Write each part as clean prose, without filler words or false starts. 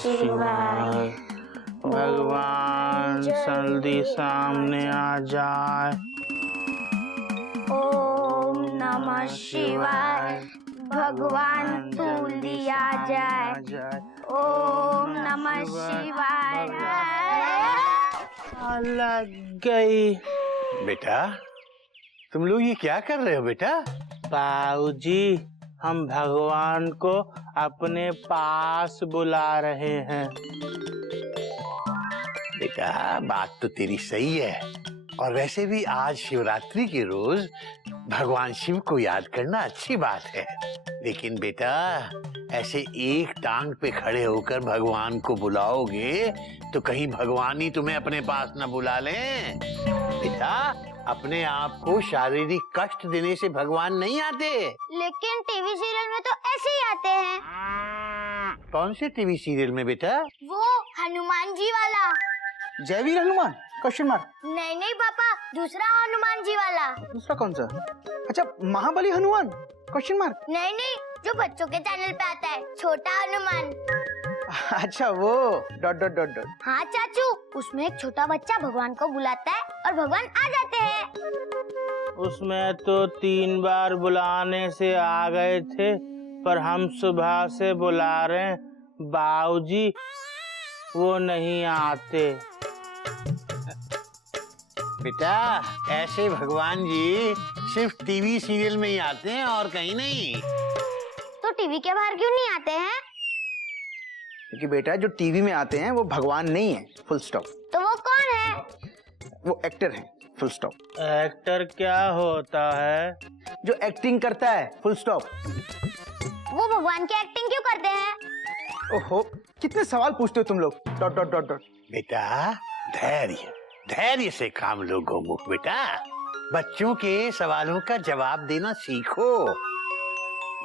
शिवाय। भगवान जल्दी सामने आ जाए। ओम नमः शिवाय। भगवान जल्दी आ जाए। ओम नमः शिवाय। लग गई। बेटा तुम लोग ये क्या कर रहे हो बेटा? बाबूजी हम भगवान को अपने पास बुला रहे हैं। बेटा बात तो तेरी सही है, और वैसे भी आज शिवरात्रि के रोज भगवान शिव को याद करना अच्छी बात है। लेकिन बेटा ऐसे एक टांग पे खड़े होकर भगवान को बुलाओगे तो कहीं भगवान ही तुम्हें अपने पास न बुला लें। बेटा अपने आप को शारीरिक कष्ट देने से भगवान नहीं आते। लेकिन टीवी सीरियल में तो ऐसे ही आते हैं। कौन से टीवी सीरियल में बेटा? वो हनुमान जी वाला। Jaiveer Hanuman question mark. नहीं पापा, दूसरा हनुमान जी वाला। दूसरा कौन सा? अच्छा महाबली हनुमान क्वेश्चन मार्क। नहीं, जो बच्चों के चैनल पे आता है, छोटा हनुमान। अच्छा वो डॉट डॉट डॉट डॉट। हाँ चाचू, उसमें एक छोटा बच्चा भगवान को बुलाता है और भगवान आ जाते हैं। उसमें तो 3 बार बुलाने से आ गए थे, पर हम सुबह से बुला रहे हैं बाबूजी, वो नहीं आते। बेटा ऐसे भगवान जी सिर्फ टीवी सीरियल में ही आते हैं और कहीं नहीं। तो टीवी के बाहर क्यों नहीं आते हैं? क्योंकि बेटा जो टीवी में आते हैं वो भगवान नहीं है, फुल स्टॉप। तो वो कौन है? वो एक्टर हैं, फुल स्टॉप। एक्टर क्या होता है? जो एक्टिंग करता है, फुल स्टॉप। वो भगवान की एक्टिंग क्यों करते हैं? ओहो कितने सवाल पूछते हो तुम लोग, डॉट डॉट डॉट डॉट। बेटा धैर्य से काम लो गोमुख। बेटा बच्चों के सवालों का जवाब देना सीखो,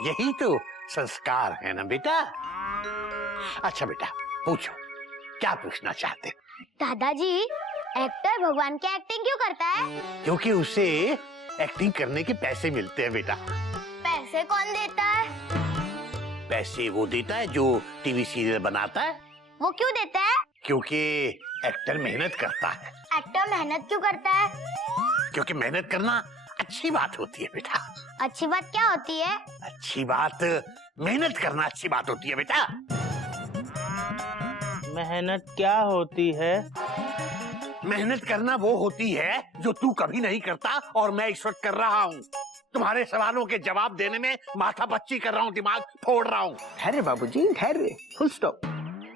यही तो संस्कार है ना बेटा। अच्छा बेटा पूछो, क्या पूछना चाहते? दादाजी, एक्टर भगवान की एक्टिंग क्यों करता है? क्योंकि उसे एक्टिंग करने के पैसे मिलते हैं बेटा। पैसे कौन देता है? पैसे वो देता है जो टीवी सीरियल बनाता है। वो क्यों देता है? क्योंकि एक्टर मेहनत करता है। एक्टर मेहनत क्यों करता है? क्योंकि मेहनत करना अच्छी बात होती है बेटा। अच्छी बात क्या होती है? अच्छी बात मेहनत करना अच्छी बात होती है बेटा। मेहनत क्या होती है? मेहनत करना वो होती है जो तू कभी नहीं करता और मैं इस वक्त कर रहा हूँ। तुम्हारे सवालों के जवाब देने में माथा पच्ची कर रहा हूँ, दिमाग फोड़ रहा हूँ। धैर्य बाबूजी, धैर्य, फुल स्टॉप।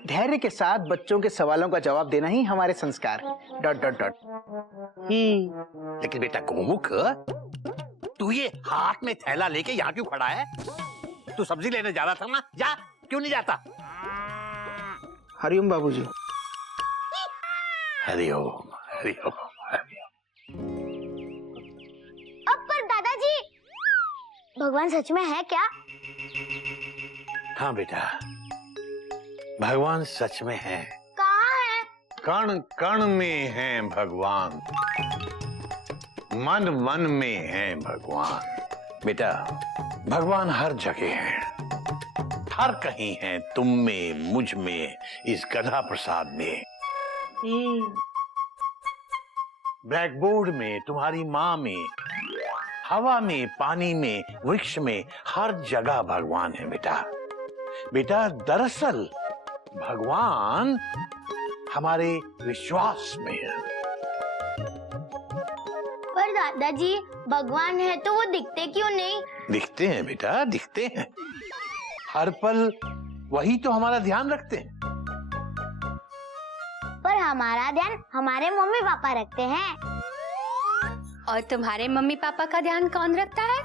धैर्य के साथ बच्चों के सवालों का जवाब देना ही हमारे संस्कार, डॉट डॉट डॉट। लेकिन बेटा गोमुख, तू ये हाथ में थैला लेके यहाँ क्यों खड़ा है? तू सब्जी लेने जा रहा था ना, जा। क्यों नहीं जाता? हरिओम बाबूजी। हरिओम हरिओम हरिओम। अब पर दादाजी, भगवान सच में है क्या? हाँ बेटा, भगवान सच में है। कहाँ है? कण कण में है भगवान, मन मन में है भगवान। बेटा भगवान हर जगह है, हर कहीं है, तुम में, मुझ में, इस गधा प्रसाद में, ब्लैक बोर्ड में, तुम्हारी माँ में, हवा में, पानी में, वृक्ष में, हर जगह भगवान है बेटा। बेटा दरअसल भगवान हमारे विश्वास में है। पर दादाजी, भगवान है तो वो दिखते क्यों नहीं? दिखते हैं बेटा, दिखते हैं। हर पल वही तो हमारा ध्यान रखते हैं। पर हमारा ध्यान हमारे मम्मी पापा रखते हैं। और तुम्हारे मम्मी पापा का ध्यान कौन रखता है?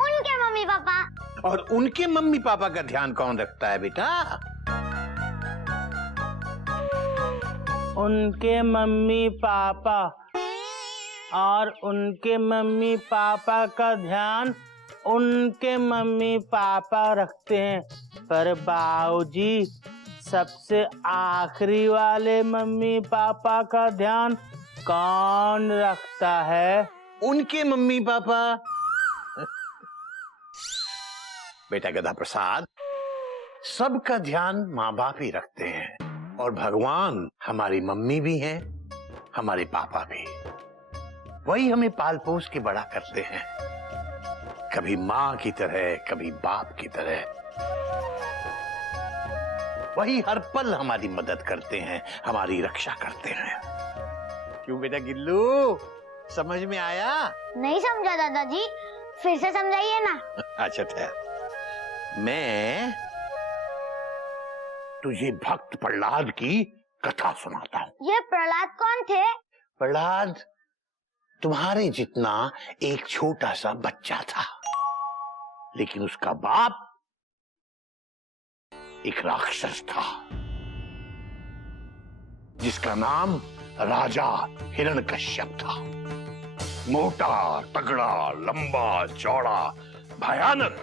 उनके मम्मी पापा। और उनके मम्मी पापा का ध्यान कौन रखता है बेटा? उनके मम्मी पापा। और उनके मम्मी पापा का ध्यान उनके मम्मी पापा रखते हैं। पर बाबूजी, सबसे आखिरी वाले मम्मी पापा का ध्यान कौन रखता है? उनके मम्मी पापा। बेटा गधा प्रसाद, सबका ध्यान माँ बाप ही रखते हैं और भगवान हमारी मम्मी भी हैं, हमारे पापा भी। वही हमें पाल पोस के बड़ा करते हैं, कभी माँ की तरह, कभी बाप की तरह। वही हर पल हमारी मदद करते हैं, हमारी रक्षा करते हैं। क्यों बेटा गिल्लू, समझ में आया? नहीं समझा दादाजी, फिर से समझाइए ना। अच्छा ठहर, मैं तुझे भक्त प्रहलाद की कथा सुनाता हूँ। ये प्रहलाद कौन थे? प्रहलाद तुम्हारे जितना एक छोटा सा बच्चा था, लेकिन उसका बाप एक राक्षस था जिसका नाम राजा हिरण्यकश्यप था। मोटा, तगड़ा, लंबा, चौड़ा, भयानक।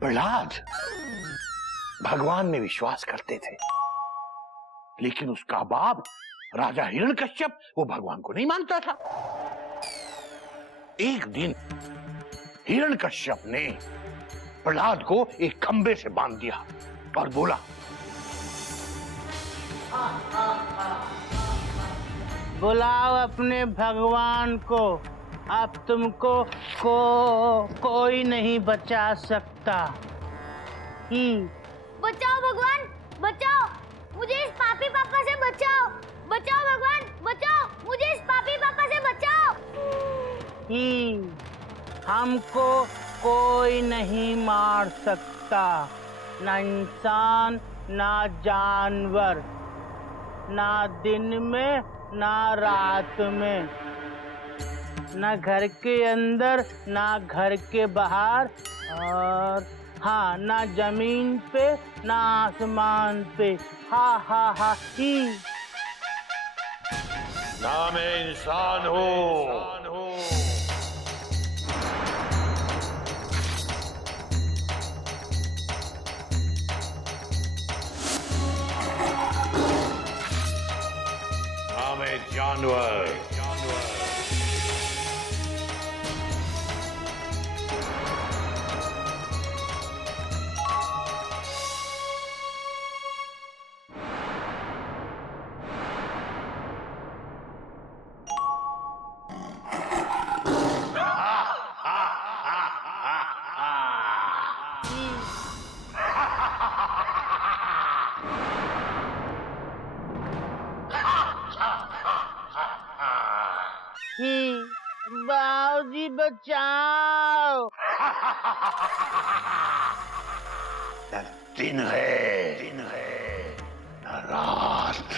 प्रहलाद भगवान में विश्वास करते थे, लेकिन उसका बाप राजा हिरण्यकश्यप वो भगवान को नहीं मानता था। एक दिन हिरण्यकश्यप ने प्रहलाद को एक खंबे से बांध दिया और बोला, बुलाओ अपने भगवान को, अब तुमको कोई नहीं बचा सकता। बचाओ भगवान, बचाओ मुझे इस पापी पापा से बचाओ। बचाओ भगवान, बचाओ मुझे इस पापी पापा से बचाओ। हमको कोई नहीं मार सकता, ना इंसान ना जानवर, ना दिन में ना रात में, ना घर के अंदर ना घर के बाहर, और हाँ ना जमीन पे ना आसमान पे। हा हा हा ही। ना मैं इंसान हूँ, ना मैं जानवर। बाबूजी बचाओ। दिन है न रात।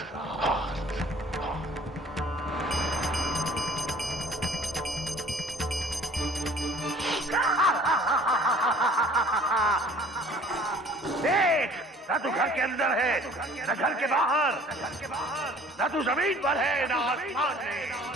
देख, ना तू घर के अंदर है, न घर के बाहर, न तू जमीन पर है, न आसमान में।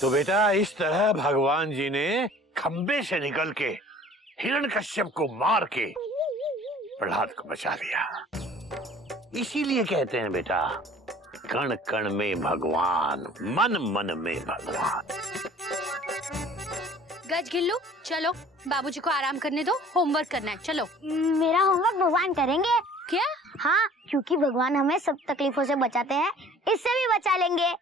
तो बेटा इस तरह भगवान जी ने खंबे से निकल के हिरण्यकश्यप को मार के प्रहलाद को बचा लिया। इसीलिए कहते हैं बेटा, कण कण में भगवान, मन मन में भगवान। गज गिल्लू, चलो बाबूजी को आराम करने दो, होमवर्क करना है, चलो। मेरा होमवर्क भगवान करेंगे। क्या? हाँ, क्योंकि भगवान हमें सब तकलीफों से बचाते हैं, इससे भी बचा लेंगे।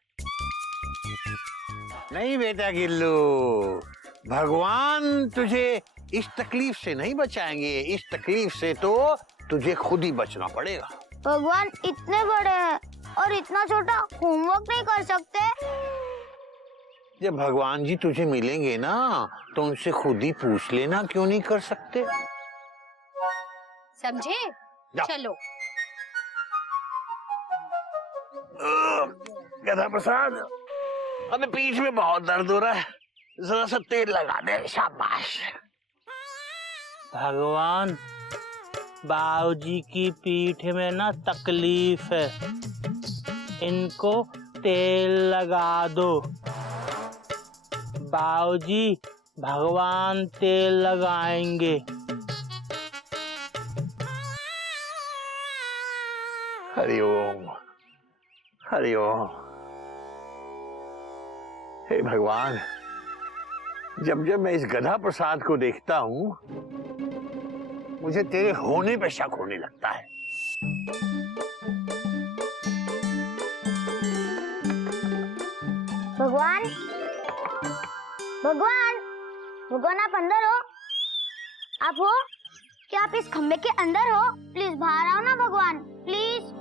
नहीं बेटा गिल्लू, भगवान तुझे इस तकलीफ से नहीं बचाएंगे, इस तकलीफ से तो तुझे खुद ही बचना पड़ेगा। भगवान इतने बड़े हैं और इतना छोटा होमवर्क नहीं कर सकते। जब भगवान जी तुझे मिलेंगे ना, तो उनसे खुद ही पूछ लेना क्यों नहीं कर सकते। समझे? चलो। गधा प्रसाद, अबे पीठ में बहुत दर्द हो रहा है, जरा सा तेल लगा दे। शाबाश। भगवान, बाबूजी की पीठ में ना तकलीफ है, इनको तेल लगा दो। बाबूजी, भगवान तेल लगाएंगे। हरिओम हरिओम। हे भगवान, जब जब मैं इस गधा प्रसाद को देखता हूं मुझे तेरे होने पे शक होने लगता है। भगवान भगवान भगवान, आप अंदर हो? आप हो क्या? आप इस खंबे के अंदर हो? प्लीज बाहर आओ ना भगवान, प्लीज।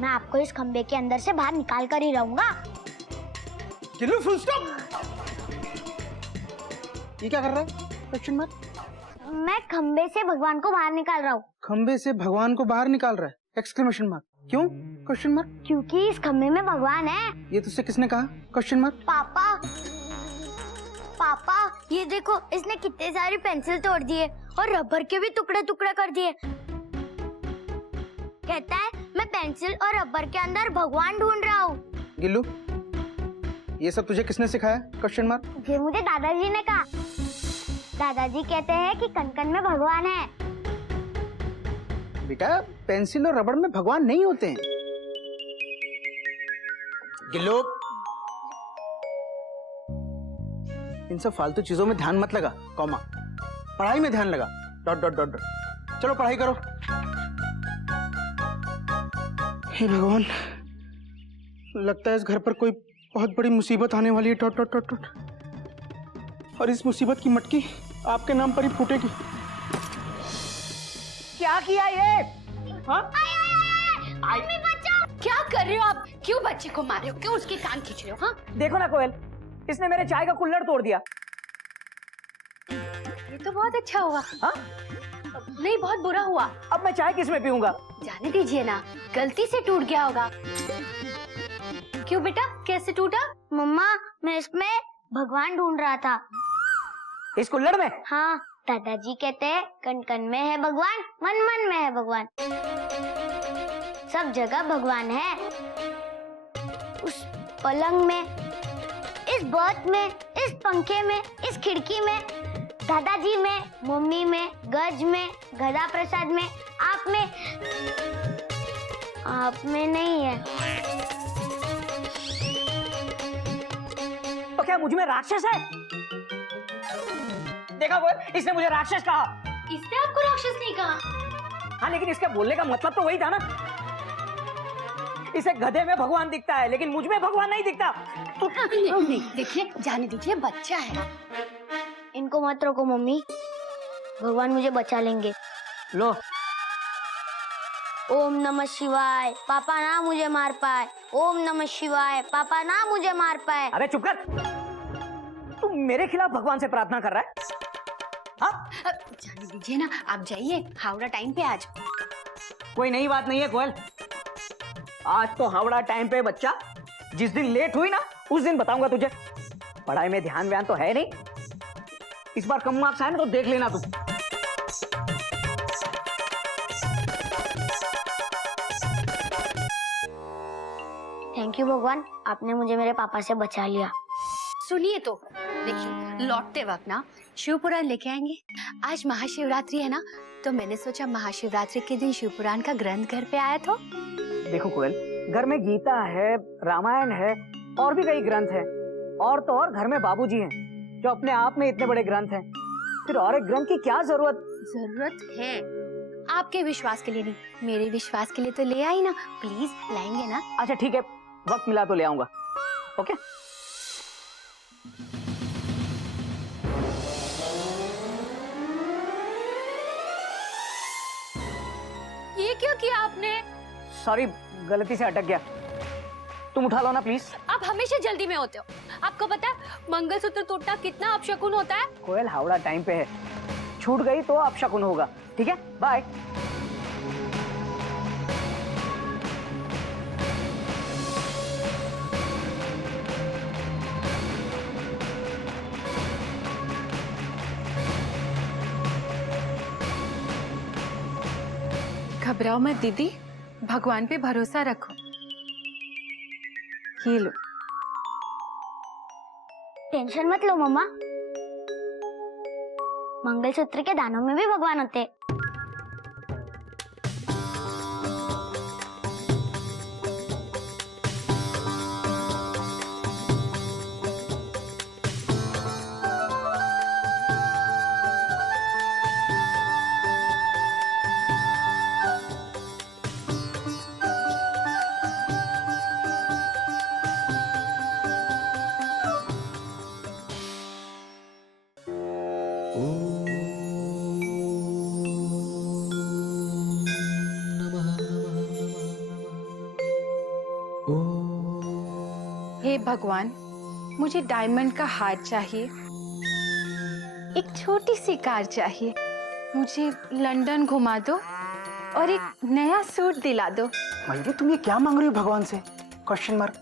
मैं आपको इस खंबे के अंदर से बाहर निकाल कर ही रहूंगा। Gillu, full stop. ये क्या कर रहा है? Question mark. मैं खंबे से भगवान को बाहर निकाल रहा हूँ। खंबे से भगवान को बाहर निकाल रहा है? Exclamation mark. क्यों? Question mark. क्योंकि इस खंबे में भगवान है। ये तुझसे किसने कहा? Question mark. पापा पापा, ये देखो, इसने कितने सारी पेंसिल तोड़ दिए और रबर के भी टुकड़े टुकड़े कर दिए। कहता है मैं पेंसिल और रबर के अंदर भगवान ढूंढ रहा हूँ। गिल्लू, ये सब तुझे किसने सिखाया? Question mark. ये मुझे दादाजी ने कहा। दादाजी कहते हैं कि कण कण में भगवान है। बेटा, पेंसिल और रबड़ में भगवान नहीं होते हैं। गिल्लू, इन सब फालतू चीजों में ध्यान मत लगा, कॉमा। पढ़ाई में ध्यान लगा, डॉट डॉट डॉट डॉट। चलो पढ़ाई करो। हे भगवान, लगता है इस घर पर कोई बहुत बड़ी मुसीबत आने वाली है, डॉट डॉट डॉट डॉट। और इस मुसीबत की मटकी आपके नाम पर ही फूटेगी। क्या किया ये? हाँ? मम्मी बचाओ। क्या कर रहे हो आप? क्यों बच्चे को मार रहे हो? क्यों उसके कान खींच रहे हो? हाँ, देखो ना कोयल, इसने मेरे चाय का कुल्हड़ तोड़ दिया। ये तो बहुत अच्छा हुआ। हाँ? नहीं, बहुत बुरा हुआ। अब मैं चाय किस में पीऊंगा? जाने दीजिए ना, गलती से टूट गया होगा। क्यों बेटा, कैसे टूटा? मम्मा, मैं इसमें भगवान ढूंढ रहा था। इस कुल्हड़ में? हाँ, दादाजी कहते हैं कण कण में है भगवान, मन मन में है भगवान। सब जगह भगवान है। उस पलंग में, इस बर्थ में, इस पंखे में, इस खिड़की में, दादाजी में, मम्मी में, गज में, गधा प्रसाद में, आप में। आप में नहीं है। तो क्या मुझ में राक्षस है? देखा कोयल, इसने मुझे राक्षस कहा। इसने आपको राक्षस नहीं कहा। हाँ, लेकिन इसके बोलने का मतलब तो वही था ना। इसे गधे में भगवान दिखता है लेकिन मुझ में भगवान नहीं दिखता। नहीं, देखिए, जाने दीजिए, बच्चा है। इनको मत रोको मम्मी, भगवान मुझे बचा लेंगे। लो, ओम नमः शिवाय, पापा ना मुझे मार पाए। ओम नमः शिवाय, पापा ना मुझे मार पाए। अबे चुप कर। तू मेरे खिलाफ भगवान से प्रार्थना कर रहा है? हाँ? जाने दीजिए ना, आप जाइए। हावड़ा टाइम पे आज। कोई नई बात नहीं है कोयल। आज तो हावड़ा टाइम पे बच्चा। जिस दिन लेट हुई ना, उस दिन बताऊंगा तुझे। पढ़ाई में ध्यान व्यान तो है नहीं। इस बार कम मार्क्स आए ना तो देख लेना तू। थैंक यू भगवान, आपने मुझे मेरे पापा से बचा लिया। सुनिए तो, देखिए, लौटते वक्त ना शिवपुराण लेके आएंगे। आज महाशिवरात्रि है ना, तो मैंने सोचा महाशिवरात्रि के दिन शिवपुराण का ग्रंथ घर पे आया तो। देखो कोयल, घर में गीता है, रामायण है और भी कई ग्रंथ हैं। और तो और घर में बाबूजी हैं जो अपने आप में इतने बड़े ग्रंथ हैं। फिर और एक ग्रंथ की क्या जरूरत? जरूरत है आपके विश्वास के लिए नहीं, मेरे विश्वास के लिए तो ले आई ना। प्लीज लाएंगे ना? अच्छा ठीक है, वक्त मिला तो ले आऊंगा। ओके। ये क्यों किया आपने? सॉरी, गलती से अटक गया। तुम उठा लो ना प्लीज। आप हमेशा जल्दी में होते हो। आपको पता है मंगलसूत्र टूटना कितना अपशकुन होता है? कोयल, हावड़ा टाइम पे है। छूट गई तो अपशकुन होगा। ठीक है, बाय। घबराओ मत दीदी, भगवान पे भरोसा रखो। ये लो, टेंशन मत लो मम्मा, मंगलसूत्र के दानों में भी भगवान होते। हे भगवान, मुझे डायमंड का हार चाहिए, एक छोटी सी कार चाहिए, मुझे लंदन घुमा दो और एक नया सूट दिला दो। मयूरी तुम ये क्या मांग रही हो भगवान से? Question mark.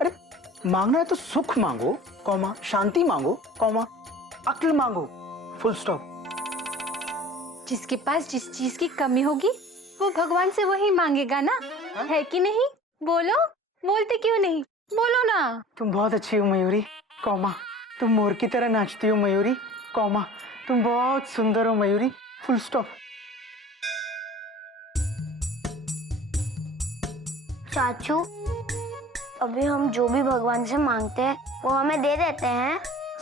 अरे मांगना है तो सुख मांगो, कॉमा शांति मांगो, कॉमा अक्ल मांगो, फुल स्टॉप। जिसके पास जिस चीज की कमी होगी वो भगवान से वही मांगेगा ना, है कि नहीं? बोलो, बोलते क्यों नहीं? बोलो ना। तुम बहुत अच्छी हो मयूरी, कॉमा तुम मोर की तरह नाचती हो मयूरी, कॉमा तुम बहुत सुंदर हो मयूरी, फुल स्टॉप। चाचू, अभी हम जो भी भगवान से मांगते हैं वो हमें दे देते हैं।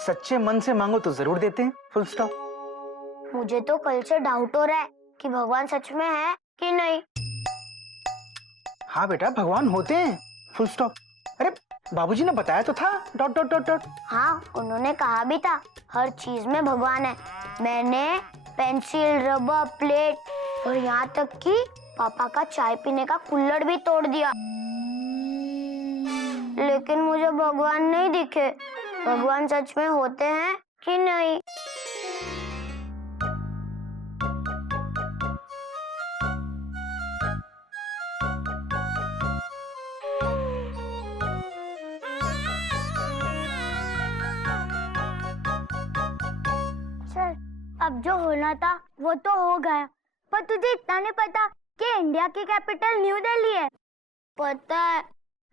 सच्चे मन से मांगो तो जरूर देते हैं, फुल स्टॉप। मुझे तो कल से डाउट हो रहा है कि भगवान सच में है कि नहीं। हाँ बेटा भगवान होते हैं, फुल स्टॉप। अरे बाबूजी ने बताया तो था, डॉट डॉट डॉट डॉट। हाँ, उन्होंने कहा भी था हर चीज में भगवान है। मैंने पेंसिल, रबर, प्लेट और यहाँ तक कि पापा का चाय पीने का कुल्हड़ भी तोड़ दिया, लेकिन मुझे भगवान नहीं दिखे। भगवान सच में होते हैं कि नहीं? चल, अब जो होना था वो तो हो गया, पर तुझे इतना नहीं पता कि इंडिया की कैपिटल न्यू दिल्ली है। पता है,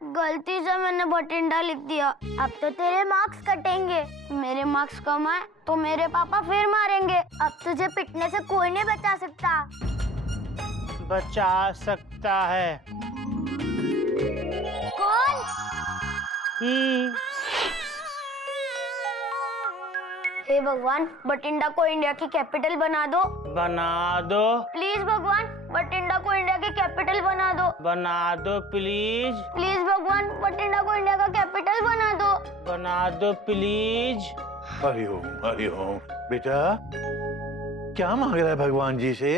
गलती से मैंने बठिंडा लिख दिया। अब तो तेरे मार्क्स कटेंगे। मेरे मार्क्स कम आए तो मेरे पापा फिर मारेंगे। अब तुझे पिटने से कोई नहीं बचा सकता। बचा सकता है। कौन? हे भगवान, बठिंडा को इंडिया की कैपिटल बना दो। बना दो। प्लीज भगवान, बठिंडा को इंडिया की कैपिटल बना दो। बना दो प्लीज। प्लीज भगवान, बठिंडा को इंडिया का कैपिटल बना दो। बना दो प्लीज। हरिओम हरिओम। बेटा क्या मांग रहा है भगवान जी से?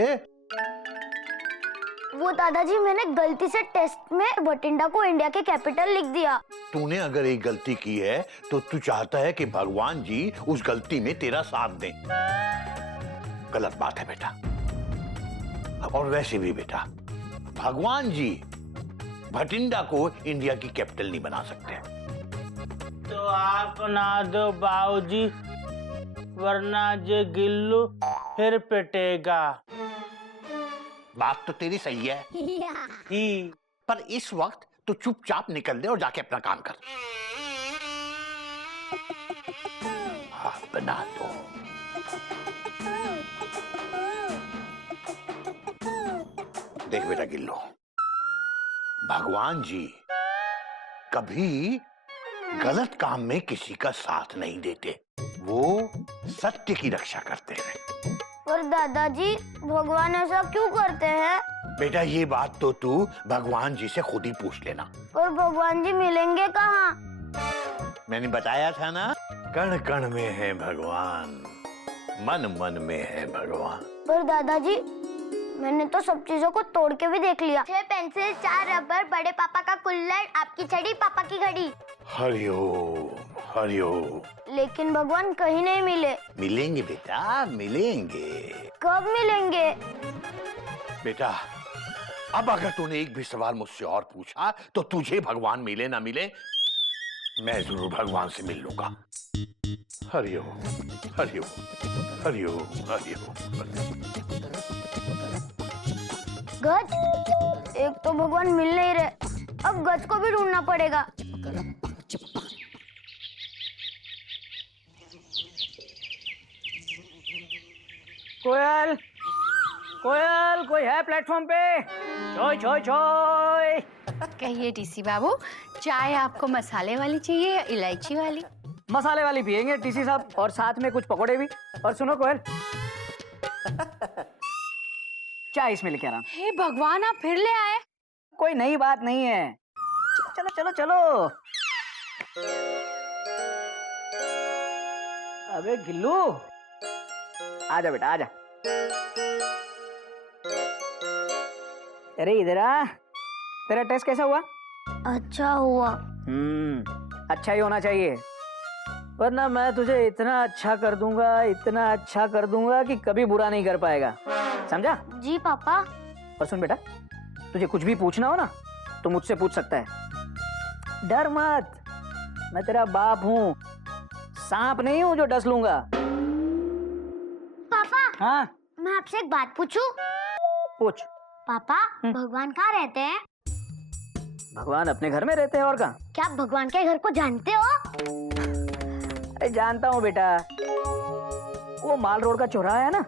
वो दादाजी, मैंने गलती से टेस्ट में बठिंडा को इंडिया की कैपिटल लिख दिया। तूने अगर एक गलती की है तो तू चाहता है कि भगवान जी उस गलती में तेरा साथ दें। गलत बात है बेटा। और वैसे भी बेटा, भगवान जी बठिंडा को इंडिया की कैपिटल नहीं बना सकते। तो आप बना दो बाबूजी, वरना जे गिल्लू फिर पिटेगा। बात तो तेरी सही है ही। पर इस वक्त तो चुपचाप निकल दे और जाके अपना काम कर। हाँ, बना दो। देख बेटा गिल्लो, भगवान जी कभी गलत काम में किसी का साथ नहीं देते। वो सत्य की रक्षा करते हैं। पर दादाजी, भगवान ऐसा क्यों करते हैं? बेटा ये बात तो तू भगवान जी से खुद ही पूछ लेना। पर भगवान जी मिलेंगे कहाँ? मैंने बताया था ना, कण कण में है भगवान, मन मन में है भगवान। पर दादाजी, मैंने तो सब चीजों को तोड़ के भी देख लिया। 6 पेंसिल, 4 रबर, बड़े पापा का कुल्हड़, आपकी छड़ी, पापा की घड़ी। हरिओम हरिओम। लेकिन भगवान कहीं नहीं मिले। मिलेंगे बेटा, मिलेंगे। कब मिलेंगे? बेटा अब अगर तूने एक भी सवाल मुझसे और पूछा तो तुझे भगवान मिले ना मिले, मैं जरूर भगवान से मिल लूंगा। हरिओम हरिओम हरिओम हरिओम। गज, एक तो भगवान मिल नहीं रहे, अब गज को भी ढूंढना पड़ेगा। कोयल, कोयल, कोई है प्लेटफॉर्म पे? छोय छोय छोय। कहिए टीसी बाबू, चाय आपको मसाले वाली चाहिए या इलायची वाली? मसाले वाली पियेंगे टीसी साहब, और साथ में कुछ पकोड़े भी। और सुनो कोयल, चाय इसमें लेके आ रहा हूं। हे भगवान, आप फिर ले आए? कोई नई बात नहीं है। चलो चलो चलो चलो। अबे गिल्लू, आजा बेटा आजा। अरे इधर आ, तेरा टेस्ट कैसा हुआ? अच्छा हुआ। अच्छा ही होना चाहिए, वरना मैं तुझे इतना अच्छा कर दूंगा, इतना अच्छा कर दूंगा कि कभी बुरा नहीं कर पाएगा, समझा? जी पापा। और सुन बेटा, तुझे कुछ भी पूछना हो ना तो मुझसे पूछ सकता है। डर मत, मैं तेरा बाप हूँ, सांप नहीं हूँ जो डस लूंगा। पापा, हाँ मैं आपसे एक बात पूछूं? पूछ। पापा, भगवान कहाँ रहते हैं? भगवान अपने घर में रहते हैं, और कहाँ? क्या आप भगवान के घर को जानते हो? अरे जानता हूँ बेटा, वो माल रोड का चौराहा है ना,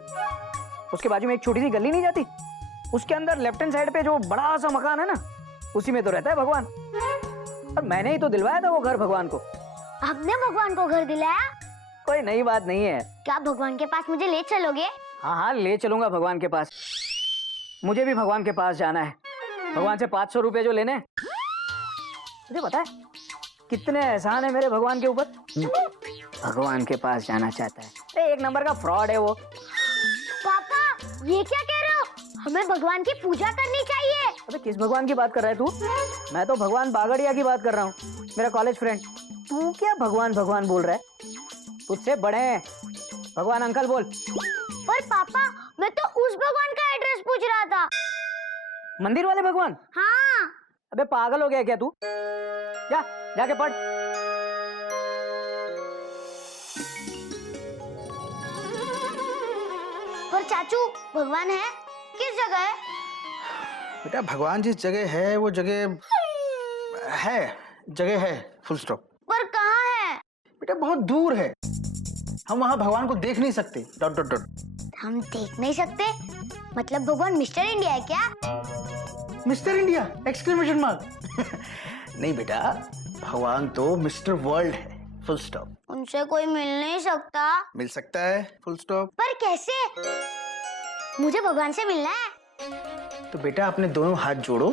उसके बाजू में एक छोटी सी गली नहीं जाती, उसके अंदर लेफ्ट हैंड साइड पे जो बड़ा सा मकान है ना, उसी में तो रहता है भगवान। और मैंने ही तो दिलवाया था वो घर भगवान को। आपने भगवान को घर दिलाया? कोई नई बात नहीं है। क्या भगवान के पास मुझे ले चलोगे? हाँ हाँ, ले चलूंगा भगवान के पास। मुझे भी भगवान के पास जाना है। भगवान से 500 रुपए जो लेने, तुझे पता है कितने एहसान है मेरे भगवान के ऊपर। भगवान के पास जाना चाहता है, अरे एक नंबर का फ्रॉड है वो। पापा, ये क्या कह रहे हो? हमें भगवान की पूजा करनी चाहिए। अबे किस भगवान की बात कर रहा है तू? मैं तो भगवान बागड़िया की बात कर रहा हूँ, मेरा कॉलेज फ्रेंड। तू क्या भगवान भगवान बोल रहा है? तुझसे बड़े हैं, भगवान अंकल बोल। पर पापा, मैं तो उस भगवान का एड्रेस पूछ रहा था। मंदिर वाले भगवान? हाँ। अबे पागल हो गया क्या तू? जा जाके पढ़। पर चाचू, भगवान है किस जगह है? बेटा भगवान जिस जगह है वो जगह है, फुल स्टॉप। पर कहाँ है? बेटा बहुत दूर है, हम वहाँ भगवान को देख नहीं सकते। Dot dot dot. हम देख नहीं सकते? मतलब भगवान मिस्टर इंडिया है क्या? Mister India exclamation mark. नहीं बेटा, भगवान तो मिस्टर वर्ल्ड है, फुल स्टॉप। उनसे कोई मिल नहीं सकता? मिल सकता है, फुल स्टॉप। पर कैसे? मुझे भगवान से मिलना है। तो बेटा अपने दोनों हाथ जोड़ो,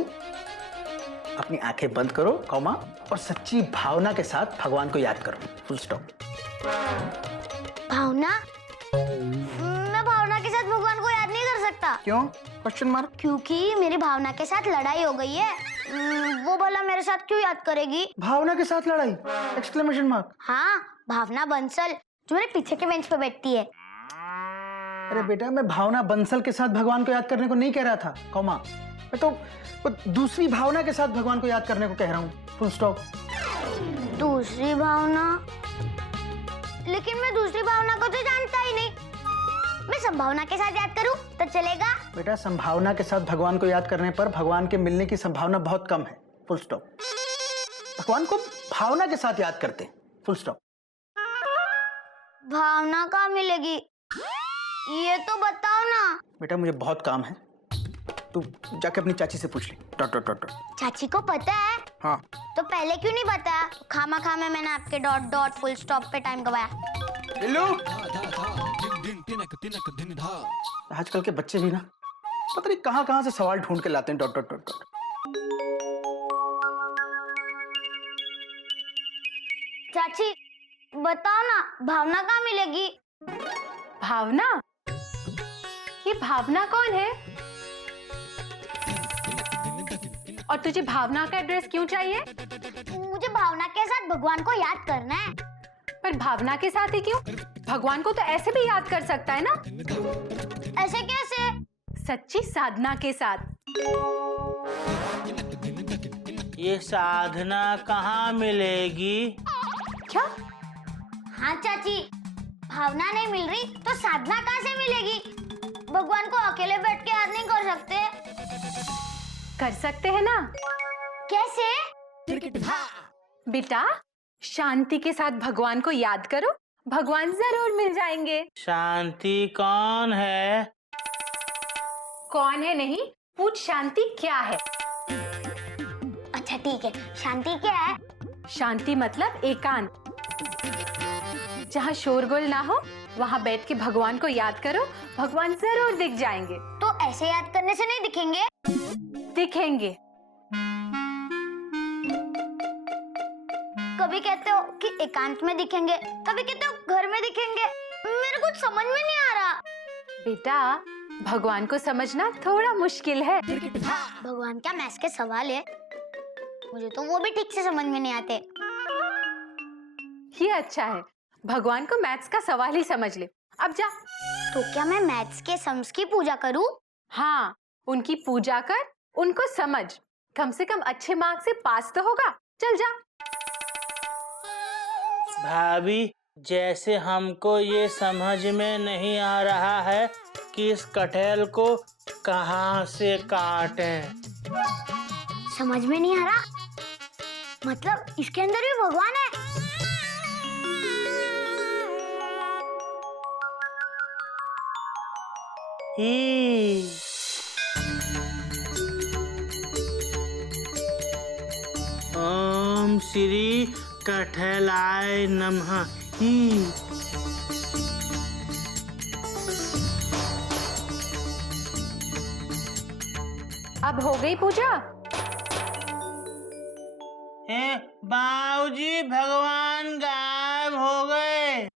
अपनी आंखें बंद करो, कॉमा, और सच्ची भावना के साथ भगवान को याद करो, फुल स्टॉप। भावना? मैं भावना के साथ भगवान को याद नहीं कर सकता। क्यों? Question mark. क्योंकि मेरी भावना के साथ लड़ाई हो गई है। वो भला मेरे साथ क्यों याद करेगी? भावना के साथ लड़ाई? Exclamation mark. हाँ, भावना बंसल जो मेरे पीछे के बेंच पे बैठती है। अरे बेटा, मैं भावना बंसल के साथ भगवान को याद करने को नहीं कह रहा था, कॉमा। मैं तो वो दूसरी भावना के साथ भगवान को याद करने को कह रहा हूँ, फुल स्टॉप। दूसरी भावना? लेकिन मैं दूसरी भावना को तो जानता ही नहीं। मैं संभावना के साथ याद करूं तो चलेगा? बेटा संभावना के साथ भगवान को याद करने पर भगवान के मिलने की संभावना बहुत कम है, फुल स्टॉप। भगवान को भावना के साथ याद करते हैं, फुल स्टॉप। भावना कहाँ मिलेगी? ये तो बताओ ना। बेटा मुझे बहुत काम है, तू जाके अपनी चाची से पूछ ले। Dot dot dot dot. चाची को पता है? हाँ। तो पहले क्यों नहीं बताया? खामा खामे मैंने आपके डॉट डॉट फुल स्टॉप पे टाइम गवाया। बिल्लू, आजकल के बच्चे भी ना पता नहीं कहाँ से सवाल ढूंढ के लाते हैं। Dot dot dot dot. चाची बताओ ना, भावना कहाँ मिलेगी? भावना? ये भावना कौन है? और तुझे भावना का एड्रेस क्यों चाहिए? मुझे भावना के साथ भगवान को याद करना है। पर भावना के साथ ही क्यों? भगवान को तो ऐसे भी याद कर सकता है ना? ऐसे कैसे? सच्ची साधना के साथ। ये साधना कहाँ मिलेगी? क्या? हाँ चाची, भावना नहीं मिल रही तो साधना कहाँ से मिलेगी? भगवान को अकेले बैठ के याद नहीं कर सकते? कर सकते हैं ना। कैसे? बेटा शांति के साथ भगवान को याद करो भगवान जरूर मिल जाएंगे। शांति कौन है? कौन है नहीं, पूछ शांति क्या है। अच्छा ठीक है, शांति क्या है? शांति मतलब एकांत। जहाँ शोरगुल ना हो वहाँ बैठ के भगवान को याद करो, भगवान जरूर दिख जाएंगे। तो ऐसे याद करने से नहीं दिखेंगे? दिखेंगे। कभी कहते हो कि एकांत में दिखेंगे, कभी कहते हो घर में दिखेंगे। मेरे कुछ समझ में नहीं आ रहा। बेटा, भगवान को समझना थोड़ा मुश्किल है। भगवान क्या मैथ्स के सवाल है? मुझे तो वो भी ठीक से समझ में नहीं आते। ये अच्छा है, भगवान को मैथ्स का सवाल ही समझ ले। अब जा। तो क्या मैं मैथ्स के सम्स की पूजा करूं? हाँ, उनकी पूजा कर, उनको समझ। कम से कम अच्छे मार्क्स से पास तो होगा। चल जा। भाभी, जैसे हमको ये समझ में नहीं आ रहा है कि इस कटहल को कहाँ से काटें। समझ में नहीं आ रहा? मतलब इसके अंदर भी भगवान है? ई ओम श्री कटहलाय नमः। ही अब हो गई पूजा? हे बाबूजी, भगवान गायब हो गए।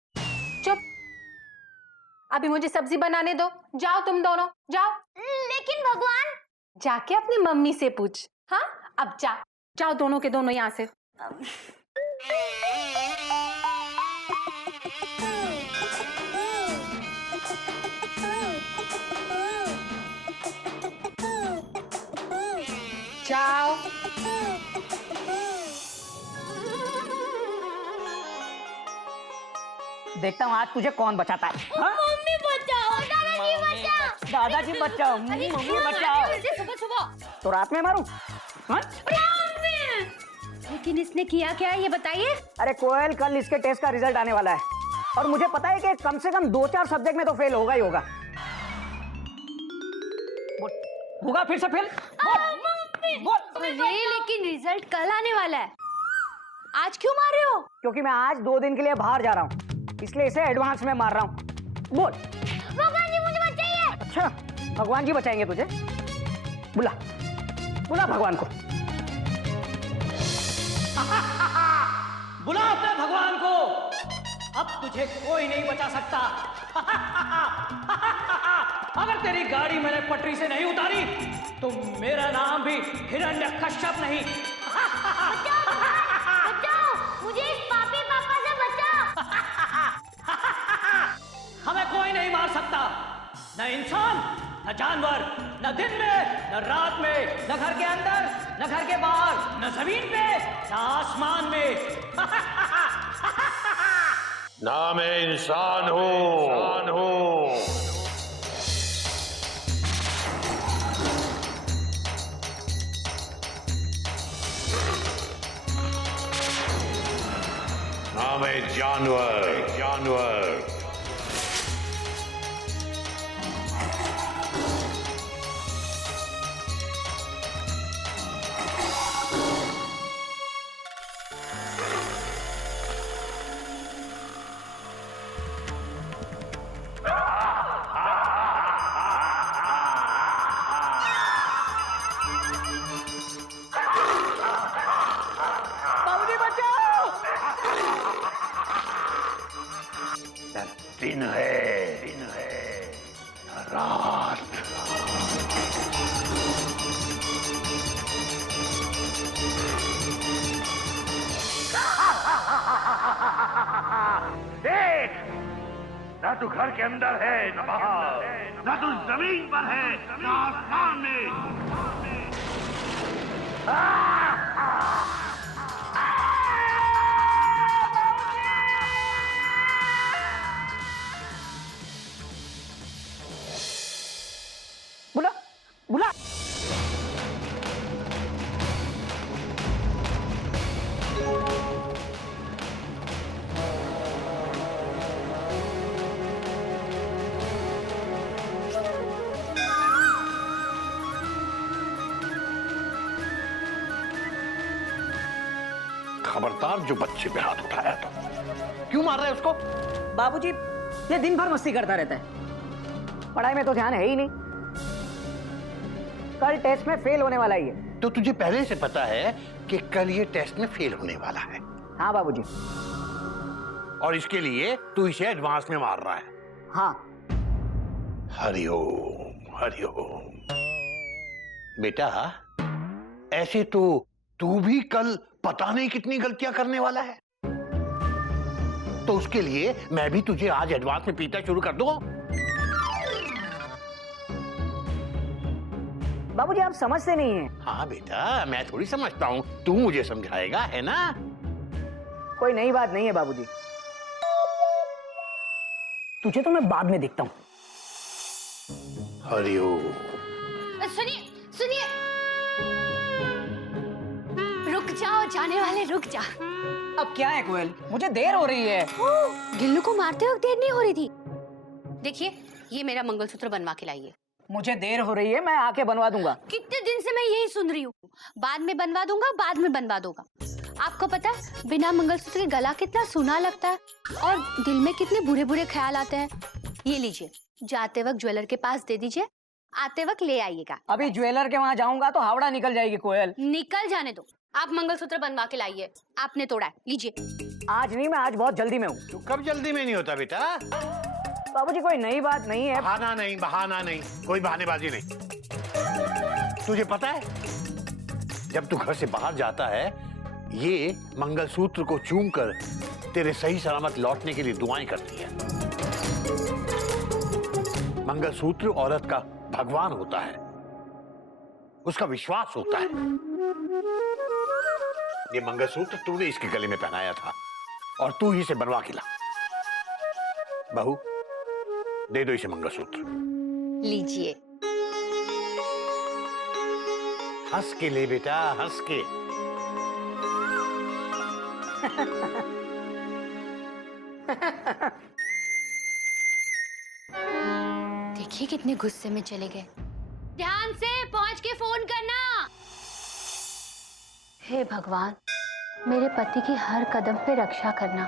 चुप। अभी मुझे सब्जी बनाने दो। जाओ तुम दोनों, जाओ। लेकिन भगवान। जाके अपनी मम्मी से पूछ। हाँ, अब जाओ दोनों के दोनों यहाँ से। जाओ। देखता हूँ आज तुझे कौन बचाता है। हाँ? मम्मी बचाओ, दादाजी बचाओ। दादाजी बचाओ, मम्मी बचाओ। सुबह सुबह। तो रात में मारूं? हाँ? लेकिन इसने किया क्या है ये बताइए। अरे कोयल, कल इसके टेस्ट का रिजल्ट आने वाला है और मुझे पता है कि कम से कम 2-4 सब्जेक्ट में तो फेल होगा ही होगा। होगा फिर से फेल? अरे लेकिन रिजल्ट कल आने वाला है, आज क्यों मार रहे हो? क्योंकि मैं आज 2 दिन के लिए बाहर जा रहा हूँ, इसलिए इसे एडवांस में मार रहा हूँ। बोल। भगवान जी मुझे बचाइए। अच्छा, भगवान जी बचाएंगे तुझे? बुला बुला भगवान को। बुला अपने भगवान को। अब तुझे कोई नहीं बचा सकता। अगर तेरी गाड़ी मैंने पटरी से नहीं उतारी तो मेरा नाम भी हिरण्यकश्यप नहीं। बचाओ, मुझे इस पापी पापा से बचाओ। हमें कोई नहीं मार सकता, न इंसान, न जानवर, न दिन में, न रात में, न घर के अंदर, न घर के बाहर, न जमीन पे, न आसमान में। ना मैं इंसान हूँ, ना मैं जानवर। दिन है रात। देख, ना तू घर के अंदर है, न बाहर, ना तू जमीन पर है, न आसमान में। बुला बुला। खबरदार जो बच्चे पे हाथ उठाया तो। क्यों मार रहा है उसको? बाबूजी ये दिन भर मस्ती करता रहता है, पढ़ाई में तो ध्यान है ही नहीं। कल टेस्ट में फेल होने वाला ही है। तो तुझे पहले से पता है कि कल ये टेस्ट में फेल होने वाला है, हाँ बाबूजी। और इसके लिए तू इसे एडवांस में मार रहा है। हाँ हरिओम हरिओम। बेटा ऐसे तो तू भी कल पता नहीं कितनी गलतियां करने वाला है, तो उसके लिए मैं भी तुझे आज एडवांस में पीटा शुरू कर दूं। बाबूजी आप समझते नहीं हैं। हाँ बेटा, मैं थोड़ी समझता हूँ, तू मुझे समझाएगा, है ना? कोई नई बात नहीं है बाबूजी, तुझे तो मैं बाद में देखता हूँ। हरिओम। सुनिए सुनिए, रुक जाओ जाने वाले, रुक जा। अब क्या है कोयल, मुझे देर हो रही है। गिल्लू को मारते वक्त देर नहीं हो रही थी। देखिए ये मेरा मंगलसूत्र बनवा के लाइए। मुझे देर हो रही है, मैं आके बनवा दूंगा। कितने दिन से मैं यही सुन रही हूँ, बाद में बनवा दूंगा, बाद में बनवा दूंगा। आपको पता है बिना मंगलसूत्र के गला कितना सूना लगता है और दिल में कितने बुरे बुरे ख्याल आते हैं। ये लीजिए, जाते वक्त ज्वेलर के पास दे दीजिए, आते वक्त ले आइएगा। अभी ज्वेलर के वहाँ जाऊंगा तो हावड़ा निकल जाएगी कोयल। निकल जाने दो, आप मंगलसूत्र बनवा के लाइए, आपने तोड़ा है, लीजिए। आज नहीं, मैं आज बहुत जल्दी में हूँ। तू कब जल्दी में नहीं होता बेटा? बाबूजी कोई नई बात नहीं है। बहाना नहीं, बहाना नहीं, कोई बहानेबाजी नहीं। तुझे पता है जब तू घर से बाहर जाता है, ये मंगलसूत्र को चूमकर तेरे सही सलामत लौटने के लिए दुआएं करती है। मंगलसूत्र औरत का भगवान होता है, उसका विश्वास होता है। ये मंगलसूत्र तूने इसके गले में पहनाया था और तू ही इसे बनवा के ला। बहू दे दो इसे मंगलसूत्र। लीजिए। हंस के ले बेटा, हंस के। देखिए कितने गुस्से में चले गए। ध्यान से पहुंच के फोन करना। हे भगवान, मेरे पति की हर कदम पे रक्षा करना।